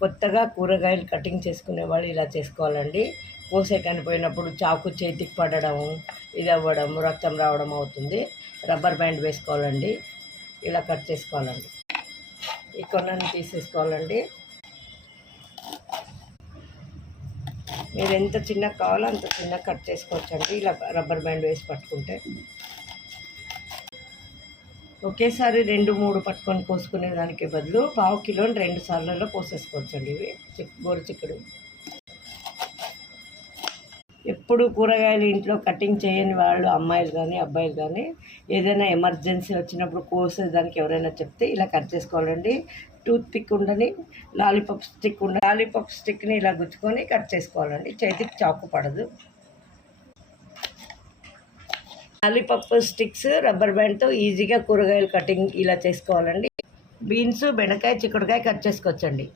కొత్తగా కూరగాయలు కటింగ్ చేసుకునే వాళ్ళు ఇలా చేసుకోవాలండి. కోసే కనిపోయినప్పుడు చాకు చేతికి పడడం, ఇది అవ్వడం, రక్తం రావడం అవుతుంది. రబ్బర్ బ్యాండ్ వేసుకోవాలండి. ఇలా కట్ చేసుకోవాలండి. ఈ కొనని తీసేసుకోవాలండి. మీరు ఎంత చిన్నగా కావాలో అంత చిన్నగా కట్ చేసుకోవచ్చండి. ఇలా రబ్బర్ బ్యాండ్ వేసి పట్టుకుంటే ఒకేసారి 2-3 పట్టుకొని కోసుకునే దానికి బదులు పావు కిలోని 2 సార్లలో కోసేసుకోవచ్చండి. ఇవి గోరు చిక్కుడు. ఎప్పుడు కూరగాయలు ఇంట్లో కటింగ్ చేయని వాళ్ళు అమ్మాయిలు కానీ అబ్బాయిలు కానీ ఏదైనా ఎమర్జెన్సీ వచ్చినప్పుడు కోసేదానికి ఎవరైనా చెప్తే ఇలా కట్ చేసుకోవాలండి. టూత్ పిక్ ఉండని లాలీపాప్ స్టిక్ని ఇలా గుచ్చుకొని కట్ చేసుకోవాలండి. చేతికి చాకు పడదు. లాలీపాప్ స్టిక్స్ రబ్బర్ బ్యాండ్తో ఈజీగా కూరగాయలు కటింగ్ ఇలా చేసుకోవాలండి. బీన్స్, బెండకాయ, చిక్కుడుకాయ కట్ చేసుకోవచ్చండి.